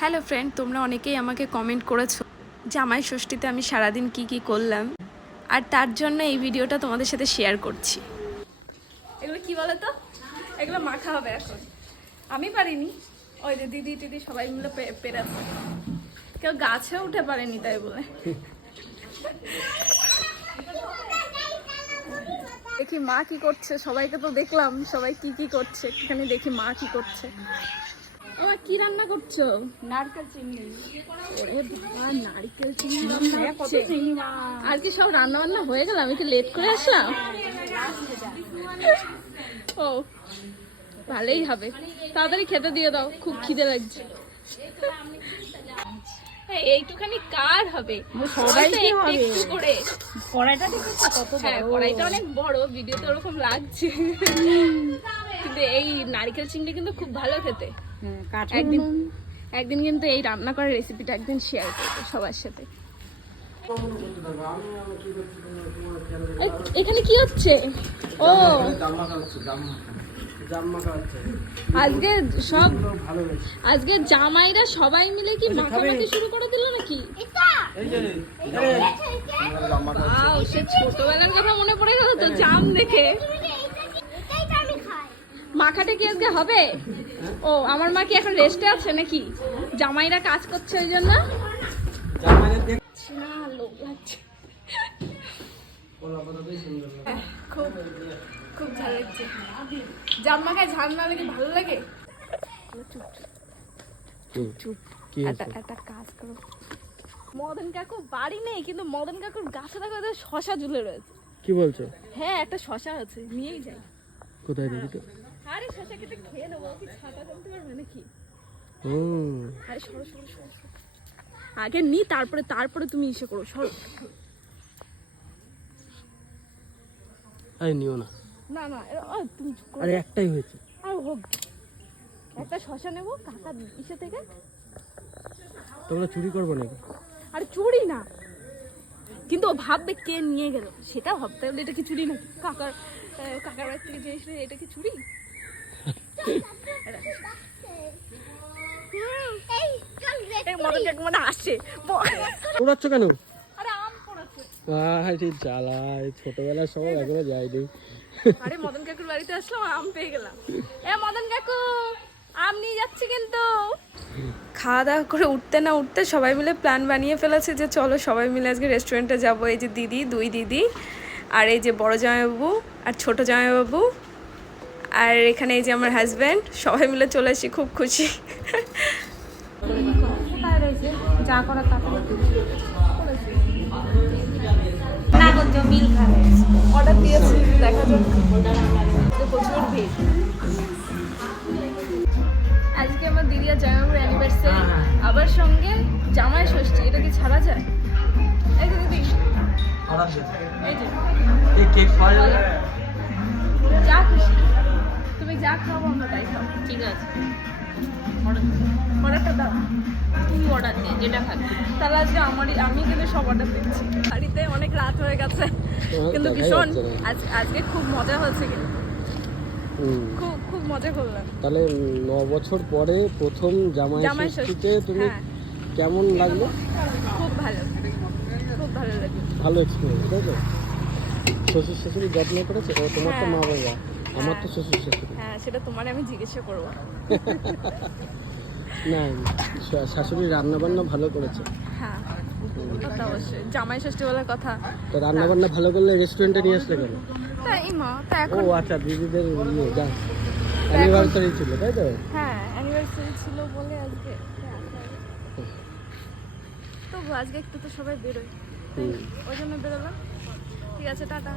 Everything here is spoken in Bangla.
হ্যালো ফ্রেন্ড, তোমরা অনেকেই আমাকে কমেন্ট করেছো জামাই ষষ্ঠীতে আমি সারাদিন কি করলাম, আর তার জন্য এই ভিডিওটা তোমাদের সাথে শেয়ার করছি। এগুলো কি বলো তো, এগুলো মাখা হবে এখন। আমি পারিনি, ওই যে দিদি টিদি সবাই মিলে পেরেছে, কেউ গাছে উঠে পারেনি তাই বলে। দেখি মা কি করছে, সবাইকে তো দেখলাম সবাই কি করছে, একটুখানি দেখি মা কি করছে। ও কি রান্না করছো? নারকেল চিংড়ি। ওরে বাবা, নারকেল চিংড়ি রান্না হচ্ছে। আর কি সব রান্না বান্না হয়ে গেল? আমি কি লেট করে আসলাম? ও ভালোই হবে, তাড়াতাড়ি খেতে দিয়ে দাও, খুব খিদে লাগছে। এইটুখানি কার হবে? সবাই একটু করে। কড়াইটা দেখেছো কত বড়? হ্যাঁ, কড়াইটা অনেক বড়, ভিডিওতে ওরকম লাগছে, কিন্তু এই নারকেল চিংড়ি কিন্তু খুব ভালো খেতে। একদিন কিন্তু এই রান্না করার রেসিপিটা একদিন শেয়ার করবো সবার সাথে। এখানে কি হচ্ছে? ও আজকে জামাইরা সবাই মিলে কি মাখামাখি শুরু করে দিল নাকি? সে ছোটবেলার কথা মনে পড়ে গেল তো জাম দেখে। মাখাটা কি আজকে হবে? ও আমার মা কি এখন রেস্টে আছে নাকি? জামাইরা কাজ করছে ওই জন্য। খুব ভালো লাগছে। জাম মাখায় ঝাল না লাগে ভালো লাগে? একটা কাজ করো, মদন কাকু বাড়ি নেই, কিন্তু মদন কাকুর গাছে দেখো শশা ঝুলে রয়েছে। কি বলছো? হ্যাঁ, একটা শশা আছে, নিয়েই যাই। কোথায় দেখি তো? আরে শশা কেটে খেয়ে নেবো, কি ছাতা করতে পারবে নাকি? আরে সরো সরো সরো, আগে নি, তারপরে তুমি ইসে করো, সরো। আরে নিও না। না না, তুমি আরে একটাই হয়েছে। আর হোক, একটা শশা নেবো কাকা ইসে থেকে। তোমরা চুরি করবো নাকি? আরে চুরি না, কিন্তু ও ভাববে কে নিয়ে গেল, সেটা ভাবতে হলে এটা কি চুরি নাকি? কাকার বাড়ি থেকে জিনিস নিয়ে এটা কি চুরি? মদন কাকু মানে আসছে। ওড়াচ্ছ কেন? আরে আম পড়াচ্ছে। আরে জ্বালায়, ছোটবেলার সময় এখনো যায়নি। আরে মদন কাকুর বাড়িতে আসলাম, আম পেয়ে গেলাম। মদন কাকু আম নিয়ে যাচ্ছে কিন্তু। খাওয়া দাওয়া করে উঠতে না উঠতে সবাই মিলে প্ল্যান বানিয়ে ফেলেছে যে চলো সবাই মিলে আজকে রেস্টুরেন্টে যাবো। এই যে দিদি, দুই দিদি, আর এই যে বড় জামাইবাবু আর ছোট জামাইবাবু, আর এখানে এই যে আমার হাজব্যান্ড, সবাই মিলে চলে এসেছি, খুব খুশি। অর্ডার দিয়েছি, দেখা যাক, প্রচুর ভিড়। আজকে আমার দিদি আর জামাইবাবুর অ্যানিভার্সারি, আবার সঙ্গে জামাই ষষ্ঠী, এটা কি ছাড়া যায়? এই যে দিদি, এই যে যা খুশি তুমি যা খাবো আমরা তাই খাবো। ঠিক আছে, অর্ডারটা দাও। তুমি অর্ডার দিয়ে যেটা খাবি। তাহলে আজকে আমি কিন্তু সব অর্ডার দিচ্ছি। বাড়িতে অনেক রাত হয়ে গেছে, কিন্তু ভীষণ আজকে খুব মজা হয়েছে, কিন্তু খুব মজা করলাম। তাহলে 9 বছর পরে প্রথম জামাই ষষ্ঠীতে তুমি কেমন লাগলো? খুব ভালো, খুব ভালো লাগলো। ভালো এক্সপিরিয়েন্স, তাই তো? শ্বশুর শাশুড়ি যত্ন করেছে? ও তোমার তো মা বাবা, আমার তো শ্বশুর শাশুড়ি। হ্যাঁ, সেটা তোমার আমি জিজ্ঞাসা করবো। না, শাশুড়ি রান্না বান্না ভালো করেছে। হ্যাঁ, কথা অবশ্যই, জামাই ষষ্ঠী বলার কথা। তো রান্না বান্না ভালো করলে রেস্টুরেন্টে নিয়ে আসলে কেন? তাই মা, তা এখন ও আচ্ছা, দিদিদের যা অ্যানিভার্সারি ছিল তাই তো? হ্যাঁ, অ্যানিভার্সারি ছিল বলে আজকে। তবু আজকে একটু তো সবাই বেরোয়, ওই জন্য বেরোলাম। ঠিক আছে, টাটা।